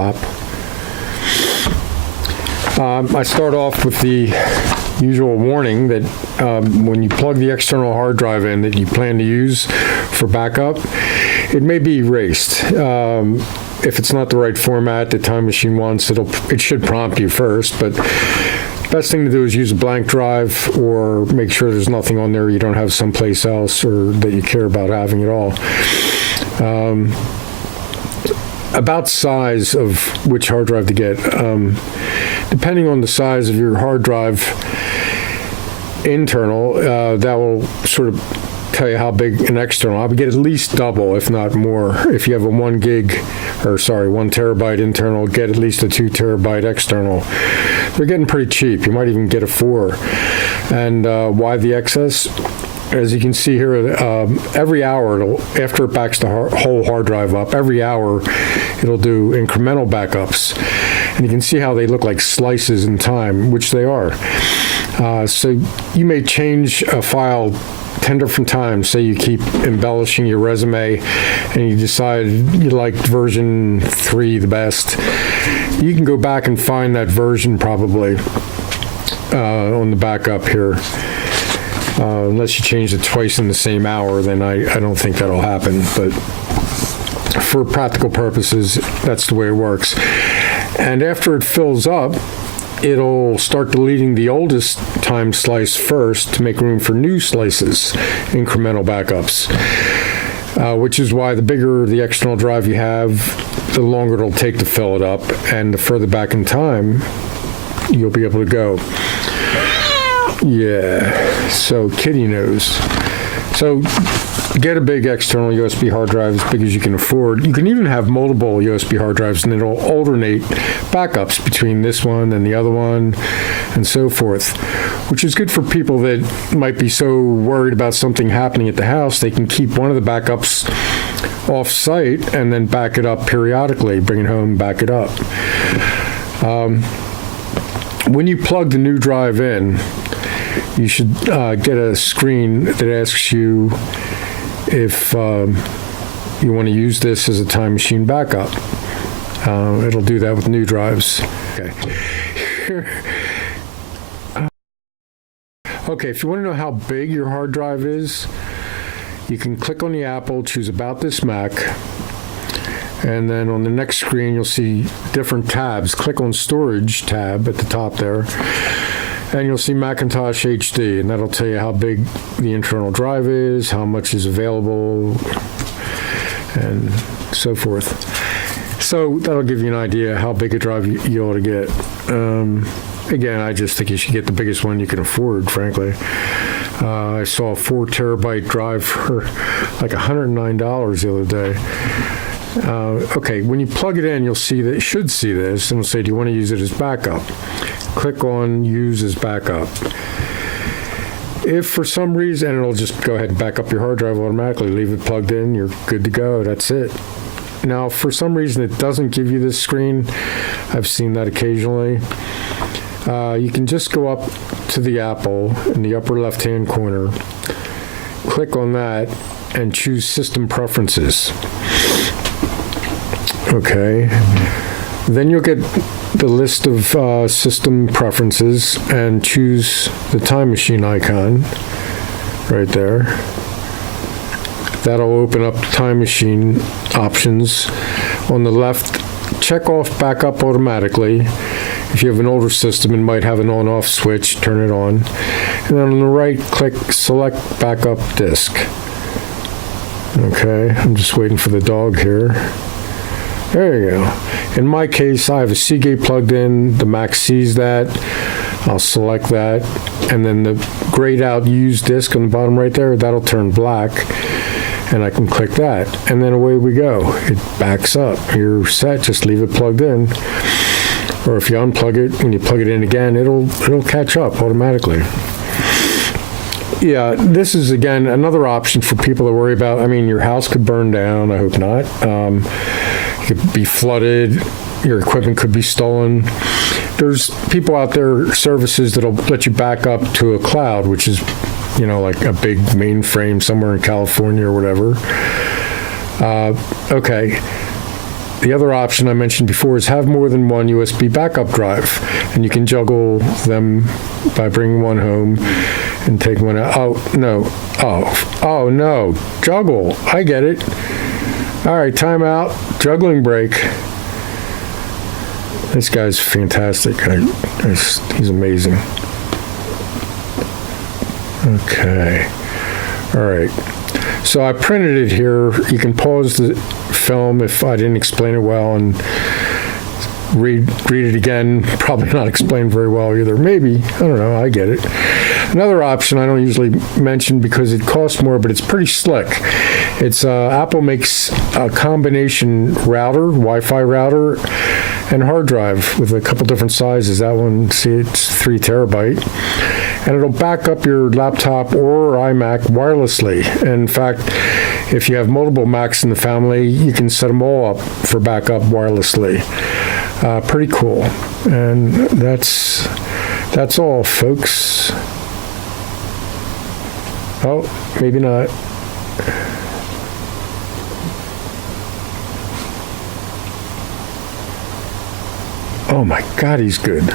clap. I start off with the usual warning that when you plug the external hard drive in that you plan to use for backup, it may be erased. If it's not the right format the Time Machine wants, it should prompt you first, but best thing to do is use a blank drive or make sure there's nothing on there you don't have someplace else or that you care about having at all. About size of which hard drive to get. Depending on the size of your hard drive internal, that will sort of tell you how big an external. I would get at least double, if not more. If you have a 1 terabyte internal, get at least a 2 terabyte external. They're getting pretty cheap. You might even get a 4. And why the excess? As you can see here, every hour, after it backs the whole hard drive up, every hour it'll do incremental backups. And you can see how they look like slices in time, which they are. So you may change a file 10 different times. Say you keep embellishing your resume and you decide you like version 3 the best. You can go back and find that version probably on the backup here. Unless you change it twice in the same hour, then I don't think that'll happen. But for practical purposes, that's the way it works. And after it fills up, it'll start deleting the oldest time slice first to make room for new slices, incremental backups, which is why the bigger the external drive you have, the longer it'll take to fill it up, and the further back in time you'll be able to go. Yeah, so kitty knows. So get a big external USB hard drive as big as you can afford. You can even have multiple USB hard drives, and it'll alternate backups between this one and the other one and so forth, which is good for people that might be so worried about something happening at the house. They can keep one of the backups off-site and then back it up periodically, bring it home, back it up. When you plug the new drive in, you should get a screen that asks you if you want to use this as a Time Machine backup. It'll do that with new drives. Okay. Okay, if you want to know how big your hard drive is, you can click on the Apple, choose About This Mac, and then on the next screen you'll see different tabs. Click on Storage tab at the top there, and you'll see Macintosh HD, and that'll tell you how big the internal drive is, how much is available, and so forth. So that'll give you an idea how big a drive you ought to get. Again, I just think you should get the biggest one you can afford, frankly. I saw a 4 terabyte drive for like $109 the other day. Okay, when you plug it in, you'll see that, you should see this, and it'll say, do you want to use it as backup? Click on Use as Backup. If for some reason, it'll just go ahead and back up your hard drive automatically, leave it plugged in, you're good to go, that's it. Now, if for some reason it doesn't give you this screen, I've seen that occasionally, you can just go up to the Apple in the upper left-hand corner, click on that, and choose System Preferences. Okay. Then you'll get the list of system preferences and choose the Time Machine icon right there. That'll open up Time Machine options. On the left, check off Backup automatically. If you have an older system, it might have an on-off switch, turn it on. And then on the right, click Select Backup Disk. Okay, I'm just waiting for the dog here. There you go. In my case, I have a Seagate plugged in. The Mac sees that. I'll select that. And then the grayed out Use Disk on the bottom right there, that'll turn black. And I can click that. And then away we go. It backs up. You're set. Just leave it plugged in. Or if you unplug it, when you plug it in again, it'll catch up automatically. Yeah, this is, again, another option for people that worry about, I mean, your house could burn down. I hope not. It could be flooded. Your equipment could be stolen. There's people out there, services that'll let you back up to a cloud, which is, you know, like a big mainframe somewhere in California or whatever. Okay. the other option I mentioned before is have more than one USB backup drive, and you can juggle them by bringing one home and taking one out. Oh, no. Oh, no. Juggle. I get it. All right, time out. Juggling break. This guy's fantastic. He's amazing. Okay. All right. So I printed it here. You can pause the film if I didn't explain it well and read it again. Probably not explained very well either. Maybe. I don't know. I get it. Another option I don't usually mention because it costs more, but it's pretty slick. It's Apple makes a combination router, Wi-Fi router, and hard drive with a couple different sizes. That one, see, it's 3 terabyte. And it'll back up your laptop or iMac wirelessly. In fact, if you have multiple Macs in the family, you can set them all up for backup wirelessly. Pretty cool. And that's all, folks. Oh, maybe not. Oh my God, he's good.